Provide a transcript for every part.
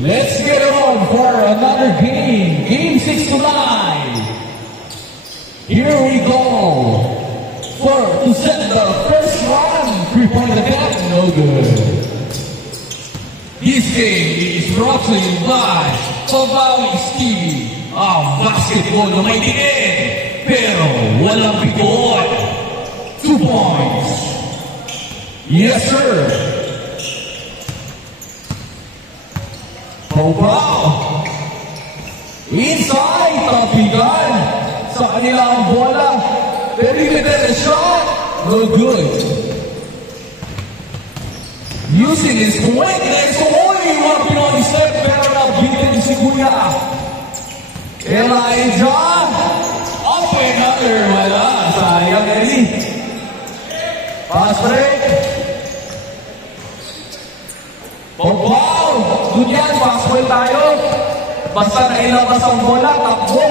Let's get on for another game. Game 6 tonight. Here we go. To set the first run. 3-point attempt. No good. This game is brought to you by Pabawi Stevie. Ang basketball na may tingin, pero walang bigoy. 2 points. Yes, sir. Pabaw. Inside, tapigan. Sa kanila ang bola. Perimeter shot. No good. Using his quickness, only one Pinoy step, pero nabitin si Kuya. Elijah. Up another. Wala. Sayang, Eddie. Pass break. Pabaw. Good yan. Pass break tayo. Basta nailabas ang bola, takbo.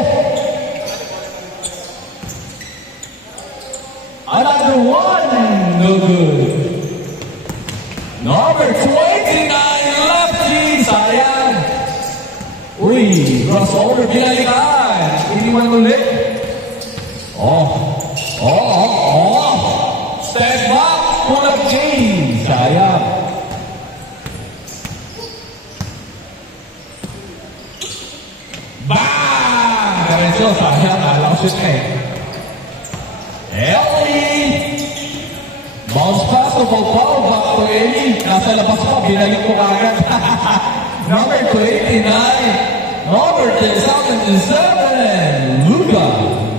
Another one. No good. Number 29, lefty. Sayang. Uy, crossover, binalikan. Iniwan ulit. Step back, pull up game. Sayang. Bang! Diretso, sayang. Alam shoot eh. Ellie! Bounce pass to Pabaw, back to Ellie. Nasa labas pa, binalik ko agad. Number 29. Number 37, Luka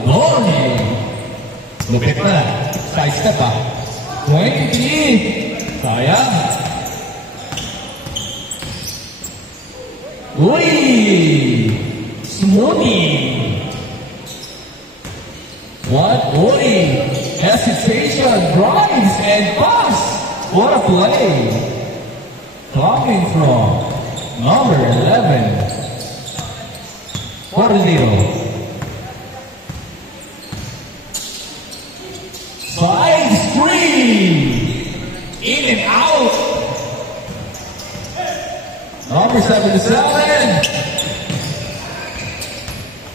Dorni. Lupit na. Side step ah. 20. Sayang. Uy! Smoothie. What? Uy! Hesitation, drives, and pass. What a play. Coming from number 11. 4-0. Side screen. In and out. Number 77.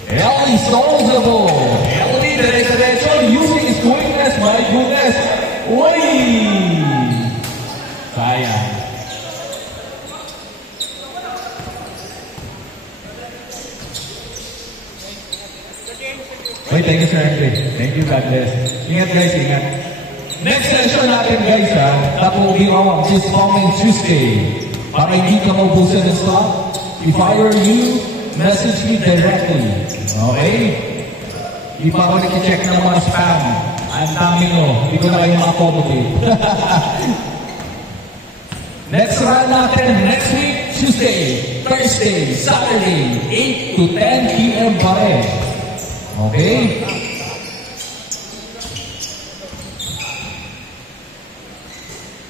Ellie stalls the ball. Ellie diretso using his quickness. My goodness. Uy! Sayang. Wait, thank you, Sir Andre. Thank you, God bless. Ingat guys, ingat. Next session natin guys ha, that will be on this coming Tuesday. Para hindi ka maubusan ng stock, if I were you, message me directly. Okay? Di pa ako nag-check ng mga spam. Ang dami nyo. Hindi ko na kayo ma-accommodate. Next round natin, next week, Tuesday, Thursday, Saturday, 8 to 10 p.m. pa rin. Okay?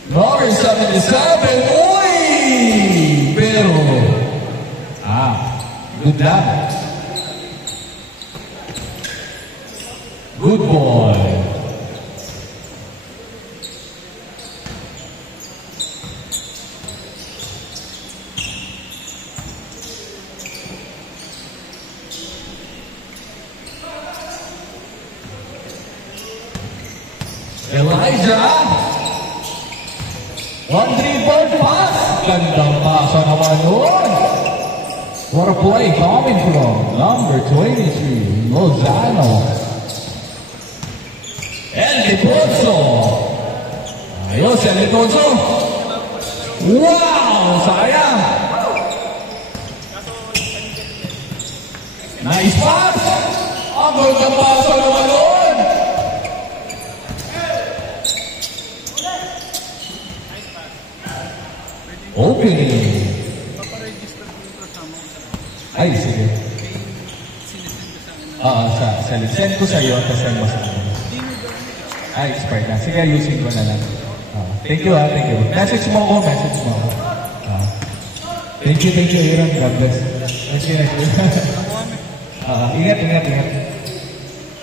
Number 77, uy! Pero, good lang. Good boy. Elijah. 1-3-4 pass. Gandang pasa naman nun. What a play coming from number 23, Lozano. El Liponzo. Ayos, El Liponzo. Wow! Sayang. Nice pass. Ang gandang pasa naman nun. Opening. Ay, sige. Send ko sa'yo, tapos send mo sa akin. Ay, expired na. Sige, ayusin ko na lang. Thank you, thank you. Message mo ako. Thank you, Aaron. God bless. Thank you. Ingat.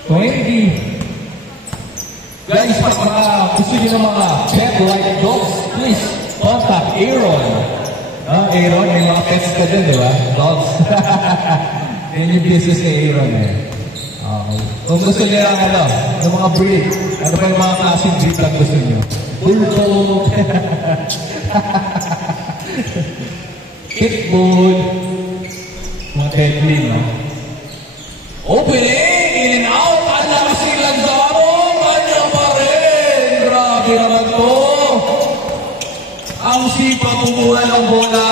20. Guys, pag gusto nyo ng mga pet like dogs, please contact Aaron. Aaron, may mga pets ka dyan, di ba? Dogs. Yan yung business ni Aaron eh. Okay. Kung gusto niya ang ng mga breed, ano pa yung mga klaseng breed lang gusto niyo? Bulldog. Pitbull. Mga deadly, no? Opening! In and out! Ang lakas ni Lanzaro! Kanya pa rin! Grabe naman to! Ang sipag kumuha ng bola.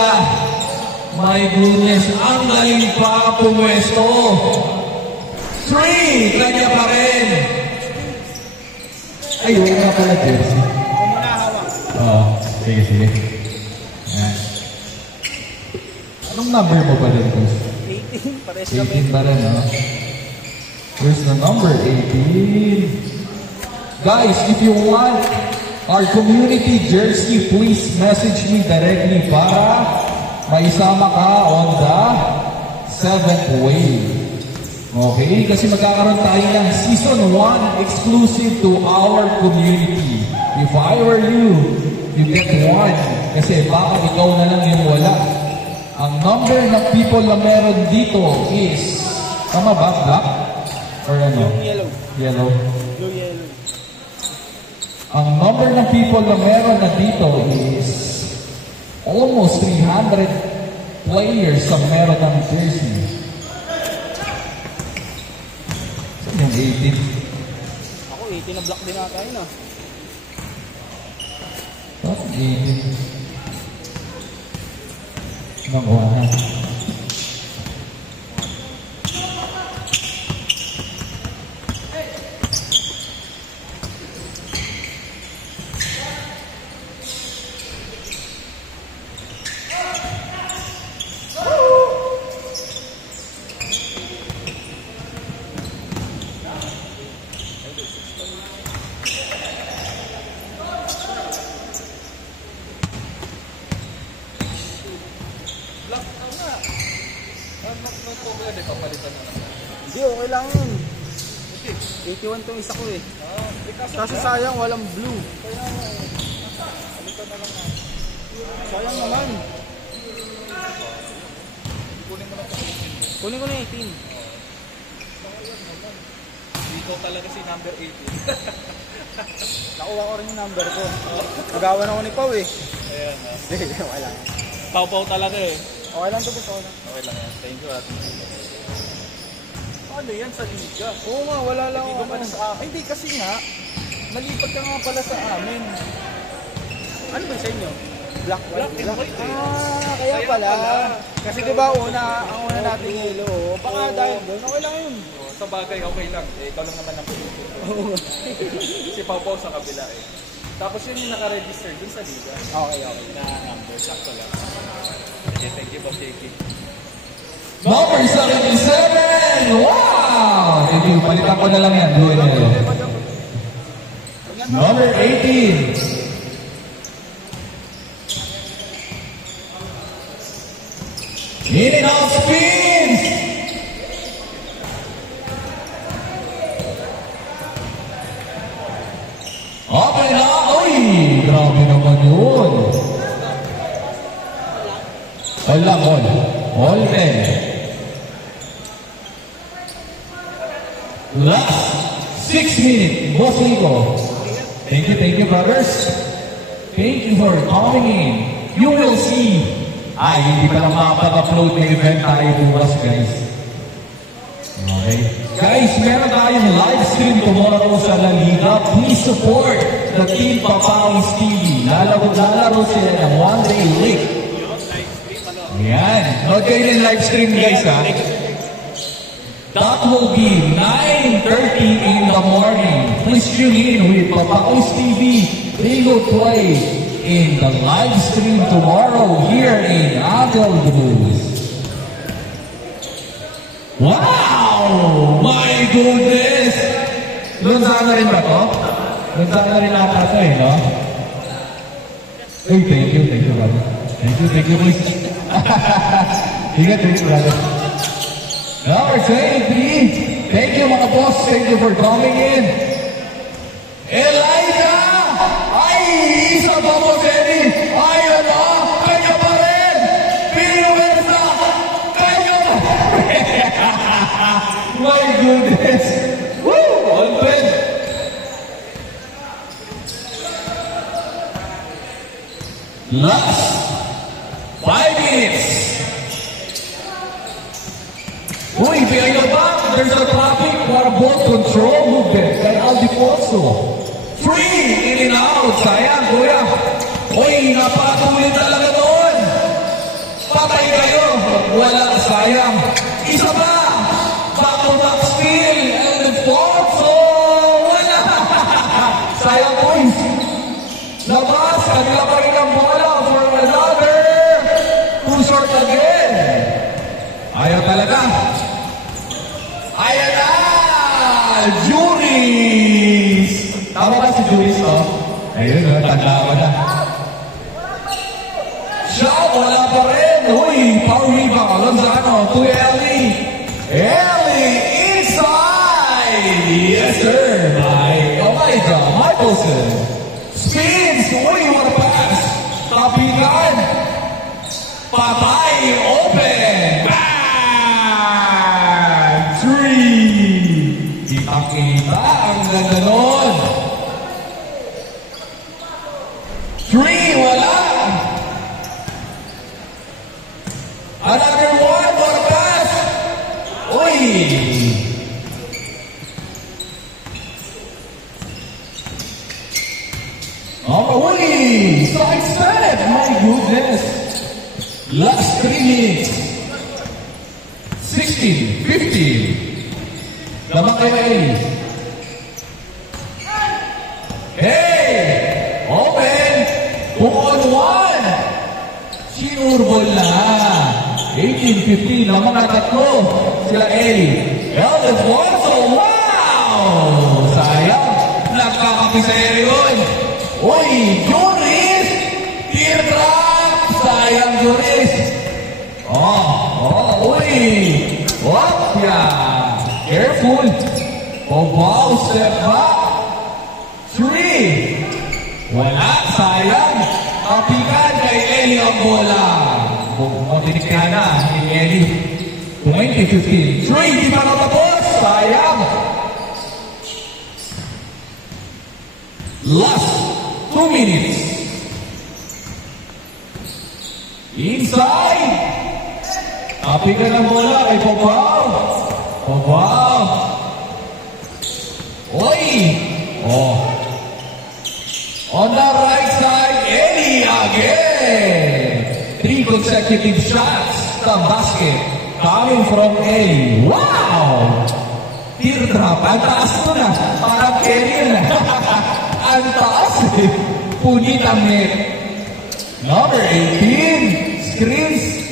My goodness, ang galing pa pumwesto. 3, kanya pa rin. Ay, huwag nga pala jersey. Muna hawak. Oo, sige, sige. Ayan. Anong number mo pa rin, Chris? 18, pares kami. 18 pa rin, no? Here's the number, 18. Guys, if you want our community jersey, please message me directly para maisama ka on the 7th wave. Okay? Kasi magkakaroon tayo ng Season 1 exclusive to our community. If I were you, you get one. Kasi baka ikaw na lang yung wala. Ang number ng people na meron dito is, tama ba? Black? Or ano? Yung yellow. Yellow. Blue yellow. Ang number ng people na meron na dito is almost 300 players ang meron ng jersey. Saan yung 18? Ako 18 na block din ata yun ah. Saan 18? Nakuha na. Hindi, okay lang yun. 81 tong isa ko eh. Kasi sayang walang blue. Sayang naman. Kunin ko na 18. Ikaw talaga si number 18. Nakuha ko rin yung number ko. Nagawan ako ni Pau eh. Ayan ha. Hindi, okay lang. Pau-pau talaga eh. Okay lang to, gusto ko lang. Okay lang yan. Thank you at. Ano yan sa liga? Oo nga, wala lang Hindi ako. ko pa sa akin. Hindi kasi nga, nalipat ka nga pala sa amin. Ano ba sa inyo? Black, Black and white eh. Kaya Kaya pala. pala. Kasi diba ang una nating yellow. Baka Oo. dahil doon, okay lang yun. Sa bagay, okay lang. Eh, ikaw lang naman ang pilitin. Si Pau-pau sa kabila eh. Tapos yun yung naka-register dun sa liga. Okay. Na number. Sakto lang. Okay, thank you, Boss Jakey. Number 77! Wow! Thank you. Palitan ko na lang yan. Blue and yellow. Number 18. In and out spins! Okay na! Uy! Grabe naman yun. All lang, all. All 10. Last 6 minutes. Boss Nico. Thank you, brothers. Thank you for coming in. You will see. Ay, hindi pa lang makapag-upload ng event tayo bukas, guys. Okay. Guys, meron tayong live stream tomorrow sa La Liga. Please support the Team Papawis TV. Lalaro sila ng one-day league. Ayan. Nood kayo ng live stream, guys, ha? That will be 9:30 in the morning. Please tune in with Papawis TV. They will play in the live stream tomorrow here in Adel Blues. Wow! My goodness! Lunzana rin ba to? Lunzana rin ata ito eh, no? Hey, thank you, brother. Thank you, please. Ingat, thank you, brother. Number 23. Thank you, mga boss. Thank you for coming in. Elijah! Ay, isa pa po, Jenny! Ay, ano? Kanya pa rin! Last 5 minutes. Uy, behind the back, there's a traffic for ball control movement kay Aldifonso. 3 in and out. Sayang, kuya. Uy, napatuloy talaga doon. Patay kayo. Wala, sayang. Isa pa. Back-to-back steal. Aldifonso. Wala. Sayang, boys. Labas, kanila pa rin ang bola for another. Too short again. Ayaw talaga. Ayan na! Juris! Tama ba si Juris, to? Ayun, tanda ko na. Siya, wala pa rin. Uy, power rebound. Lozano to Ellie. Ellie inside! Yes, sir. Oh my God, Michelson. Spins. Uy, what a pass. Tapikan. Patay. Open. Bang! 3. Kita-kita ang ganda nun. 3. Wala. Another one. What a pass. Uy. Uy. Side step. My goodness. Last 3 minutes. 16, 15. Lamang kayo Ellie. Hey! Open! 2 on 1! Sinurbol na. 18, 15. Lamang na tatlo. Sila Ellie. Aldifonso. Wow! Sayang. Nagkakapisero yun. Uy! Juris! Teardrop! Sayang Juris. Uy! What? Yeah. Careful. Wow, step back. 3. Wala, sayang. Kapikan kay Ellie ang bola. Matinik na ni Ellie. 20-15. 3, di pa natapos. Sayang. Last 2 minutes. Inside. Kapikan ang bola kay Popaw. Popaw. Oy. Oh. On the right side, Ellie again. 3 consecutive shots sa basket coming from Ellie. Wow! Teardrop. Ang taas ko na. Parang Ellie na. Ang taas eh. Punit ang net. Number 18. Screens.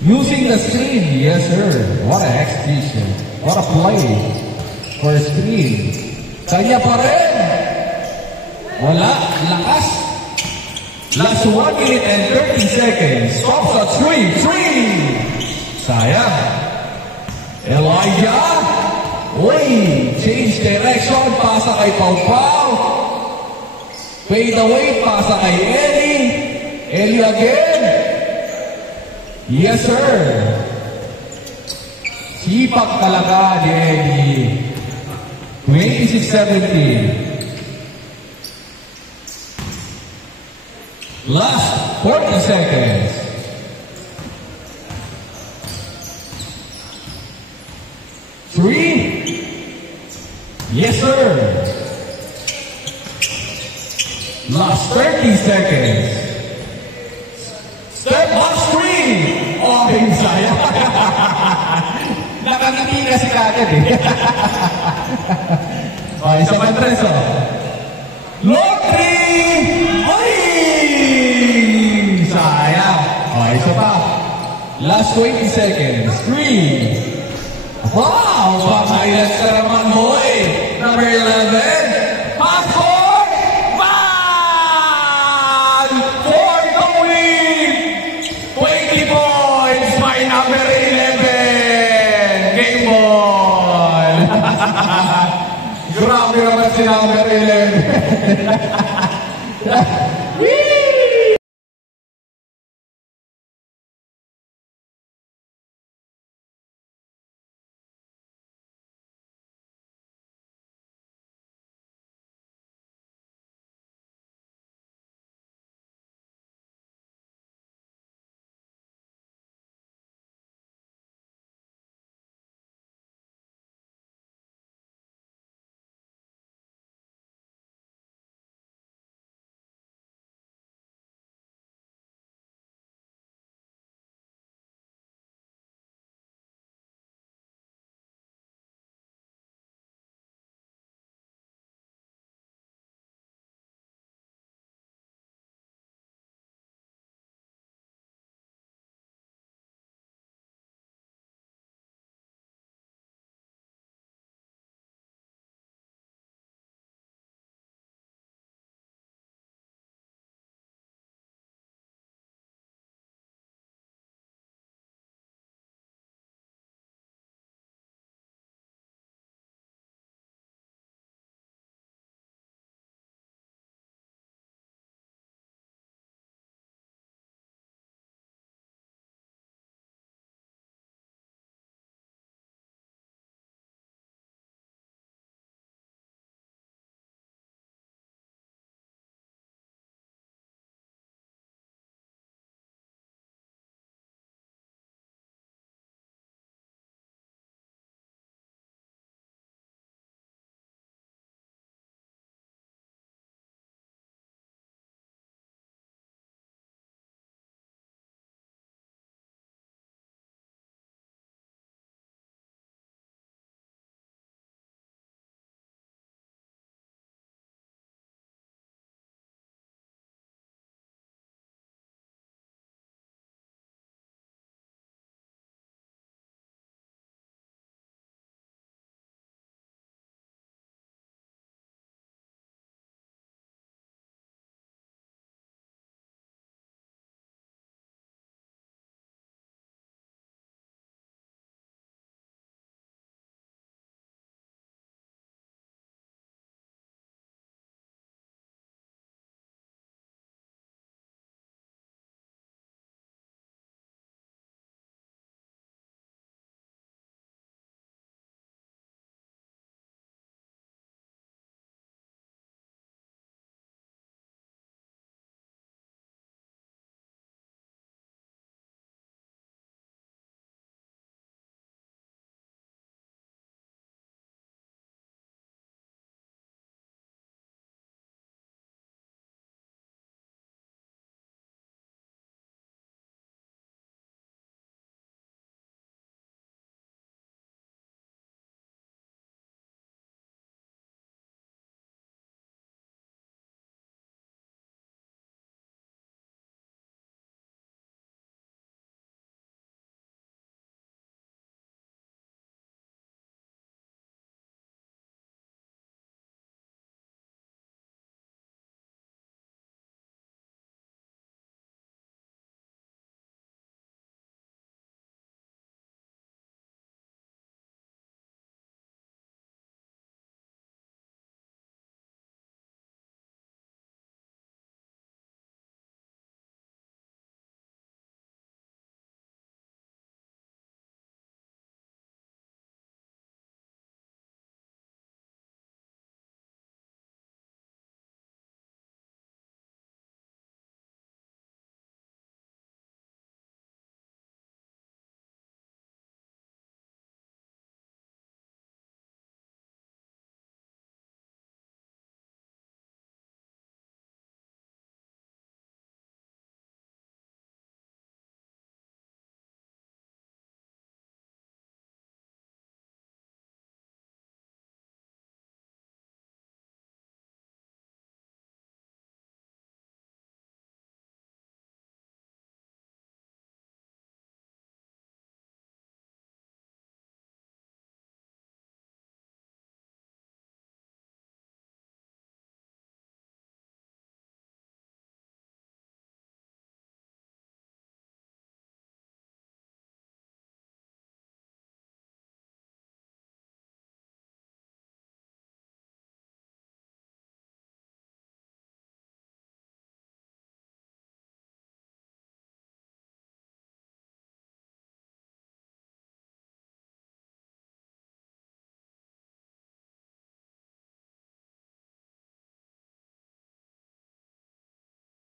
Using the screen. Yes, sir. What an execution. What a play for a screen. Kanya pa rin. Wala. Lakas. Last 1 minute and 30 seconds. Stops at 3. Sayang. Elijah. Uy. Change direction. Pasa kay Pau Pau. Fade away. Pasa kay Ellie. Ellie again. Yes, sir. Sipak talaga ni Ellie. 26-17. Last 40 seconds. 3. Yes, sir. Last 30 seconds. Step back 3. Oh, sayang. Nakangiti kasi kagad eh. Oh, isa pa tres, oh. Lottery! Ay! Sayang. Oh, isa pa. Last 20 seconds. 3. Wow! Baka ilan ka naman, boy. Number 11. Passport! Man! For the win! 20 points by number 11. Game ball! Grabe naman si number 11.